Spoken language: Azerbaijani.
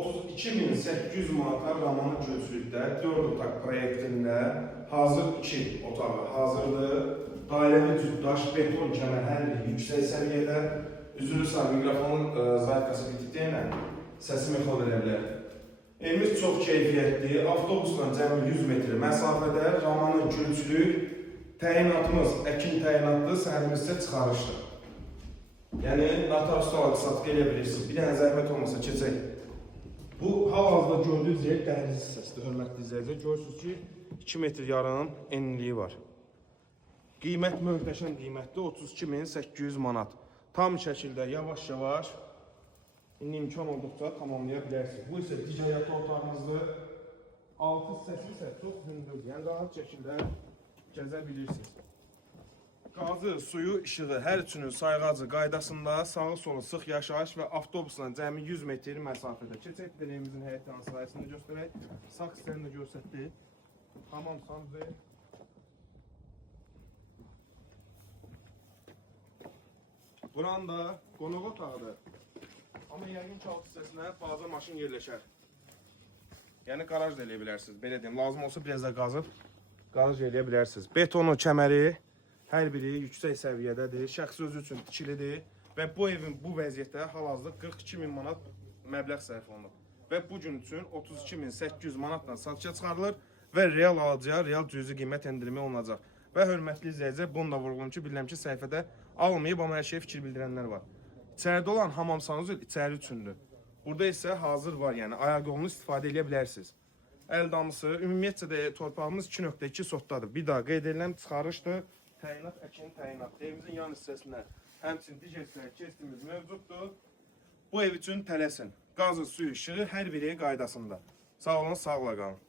32.800 manata Ramanı Gölçülükdə 4 otaq proyektində hazır 2 otağı hazırdır. Dairəvi cütdaş, beton kəmər hər biri yüksək səviyyədə. Üzülü sağ mikrofonun zaytkası bitibdiylə səsi mexol verə bilər. Evimiz çox keyfiyyətli, avtobusla cəmi 100 metr məsafədə Ramanı Gölçülük təyinatımız əkin təyinatlı, səhərimiz isə çıxarışdır. Yəni, notarius satıq eləyə bilirsiniz. Bir dənə zəhmət olmasa keçək. Bu, hal-hazırda gördüyünüz yer dəhliz hissəsidir, hörmətli izləyicilər. Görürsünüz ki, 2 metr yarım enliliyi var. Qiymət möhtəşəm qiymətdir, 32.800 manat. Tam şəkildə yavaş-yavaş indi imkan olduqca tamamlaya bilərsiniz. Bu isə digər yataq otağımızdır. Altı hissəsi isə çox hündürdür. Yəni, rahat şəkildə gəzə bilirsiniz. Qazı, suyu, işığı hər üçünün sayğacı qaydasında sağı solu sıx yaşayış və avtobusla cəmi 100 metr məsafədə. Keçək bir evimizin həyətyanı sayəsində göstərək. Sağ hissəni də göstərdik. Hamam sanzı. Buranın da qonaq otağıdır. Amma yəqin ki, alt hissəsinə baza maşın yerləşər. Yəni, qaraj da eləyə bilərsiniz. Belə deyim, lazım olsa biraz da qazıb qaraj eləyə bilərsiniz. Betonu, kəməri hər biri yüksək səviyyədədir, şəxsi özü üçün tikilidir və bu evin bu vəziyyətdə hal-hazırda 42.000 manat məbləğ sərf olunub. Və bu gün üçün 32.800 manatla satışa çıxarılır və real alıcıya real cüzi qiymət endirimi olunacaq. Və hörmətli izləyicilər, bunu da vurğulayım ki, bilirəm ki, səhifədə almayıb, amma hər şeyə fikir bildirənlər var. İçəridə olan hamam sanuzul içəri üçündür. Burada isə hazır var, yəni ayaq yolunu istifadə edə bilərsiniz. Əl damısı, ümumiyyətcə də torpağımız 2.2 sotdadır. Bir daha qeyd edilən çıxarışdır. Təyinat, əkin təyinat. Evimizin yan hissəsində həmçinin digər keçdiyimiz mövcuddur. Bu ev üçün tələsin. Qazı, suyu, işığı hər biri qaydasında. Sağ olun, sağla qalın.